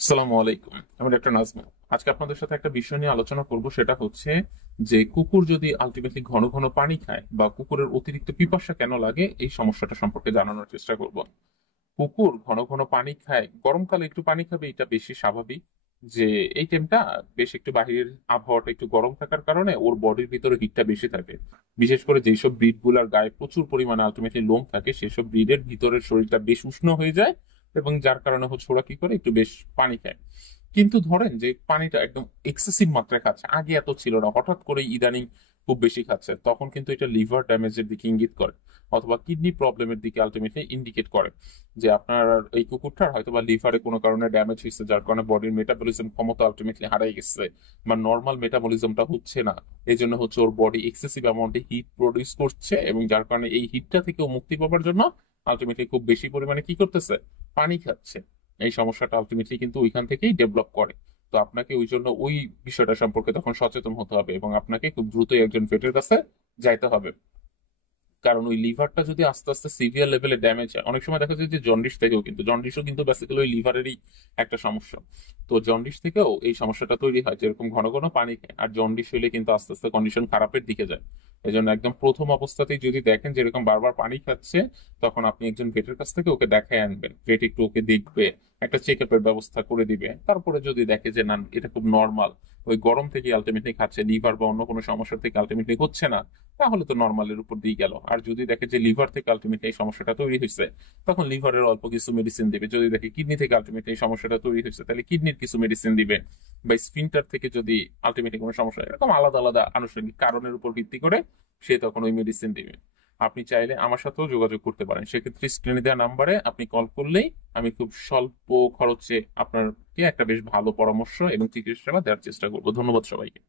আসসালামু আলাইকুম। আমি ডক্টর নাজমুল। আজকে আপনাদের সাথে একটা বিষয় নিয়ে আলোচনা করব, সেটা হচ্ছে যে কুকুর যদি আলটিমেটলি ঘন ঘন পানি খায় বা কুকুরের অতিরিক্ত পিপাসা কেন লাগে, এই সমস্যাটা সম্পর্কে জানানোর চেষ্টা করব। কুকুর ঘন ঘন পানি খায়, গরমকালে একটু পানি খাবে, এটা বেশি স্বাভাবিক। যে এই টাইমটা বেশ একটু বাহিরের আবহাওয়াটা একটু গরম থাকার কারণে ওর বডির ভিতরে হিটটা বেশি থাকে। বিশেষ করে যেসব ব্রিড গুলার গায়ে প্রচুর পরিমাণে আলটিমেটলি লোম থাকে, সেসব ব্রিডের ভিতরের শরীরটা বেশ উষ্ণ হয়ে যায়, এবং যার কারণে হচ্ছে ওরা কি করে একটু বেশ পানি খায়। কিন্তু ধরেন যে পানিটা একদম এক্সেসিভ মাত্রায় খাচ্ছে, আগে এত ছিল না, হঠাৎ করে ইদানিং খুব বেশি খাচ্ছে, তখন কিন্তু এটা লিভার ড্যামেজের দিকে ইঙ্গিত করে, অথবা কিডনি প্রবলেমের দিকে আলটিমেটলি ইন্ডিকেট করে। যে আপনার এই কুকুরটার হয়তো বা লিভারে কোনো কারণে ড্যামেজ হয়েছে, যার কারণে বডির মেটাবলিজম ক্ষমতা আলটিমেটলি হারিয়ে গেছে, বা নর্মাল মেটাবলিজমটা হচ্ছে না। এই জন্য হচ্ছে ওর বডি এক্সেসিভ অ্যামাউন্টে হিট প্রডিউস করছে, এবং যার কারণে এই হিটটা থেকে ও মুক্তি পাওয়ার জন্য আলটিমেটলি খুব বেশি পরিমাণে কি করতেছে, পানি খাচ্ছে। এই সমস্যাটা আলটিমেটলি কিন্তু ওইখান থেকেই ডেভেলপ করে। তো আপনাকে ওই জন্য ওই বিষয়টা সম্পর্কে তখন সচেতন হতে হবে, এবং আপনাকে খুব দ্রুতই একজন ভেটের কাছে যাইতে হবে। কারণ ওই লিভারটা যদি আস্তে আস্তে সিভিয়ার লেভেলে ড্যামেজ হয়, অনেক সময় দেখা যায় যে জন্ডিস থেকেও, কিন্তু জন্ডিসও কিন্তু বেসিক্যালি ওই লিভারেরই একটা সমস্যা। তো জন্ডিস থেকেও এই সমস্যাটা তৈরি হয়, যেরকম ঘন ঘন পানি খায়, আর জন্ডিস হলে কিন্তু আস্তে আস্তে কন্ডিশন খারাপের দিকে যায়। এই জন্য একদম প্রথম অবস্থাতেই যদি দেখেন যে এরকম বারবার পানি খাচ্ছে, তখন আপনি একজন ভেটের কাছ থেকে ওকে দেখায় আনবেন। ভেট একটু ওকে দেখবে, একটা চেক আপের ব্যবস্থা করে দিবে। তারপরে যদি দেখে যে না, এটা খুব নর্মাল, ওই গরম থেকে আলটিমেটলি খাচ্ছে, লিভার বা অন্য কোনো সমস্যা থেকে আলটিমেটলি হচ্ছে না, তাহলে তো নর্মালের উপর দিয়ে গেল। আর যদি দেখে যে লিভার থেকে আলটিমেটলি এই সমস্যাটা তৈরি হয়েছে, তখন লিভারের অল্প কিছু মেডিসিন দিবে। যদি দেখে কিডনি থেকে আলটিমেটলি এই সমস্যাটা তৈরি হয়েছে, তাহলে কিডনির কিছু মেডিসিন দিবে। বা স্ফিনটার থেকে যদি আলটিমেটলি কোনো সমস্যা হয়, এরকম আলাদা আলাদা আনুষঙ্গিক কারণের উপর ভিত্তি করে সে তখন ওই মেডিসিন দিবে। আপনি চাইলে আমার সাথেও যোগাযোগ করতে পারেন, সেক্ষেত্রে স্ক্রিনে দেওয়া নাম্বারে আপনি কল করলেই আমি খুব স্বল্প খরচে আপনাকে একটা বেশ ভালো পরামর্শ এবং চিকিৎসা সেবা দেওয়ার চেষ্টা করবো। ধন্যবাদ সবাইকে।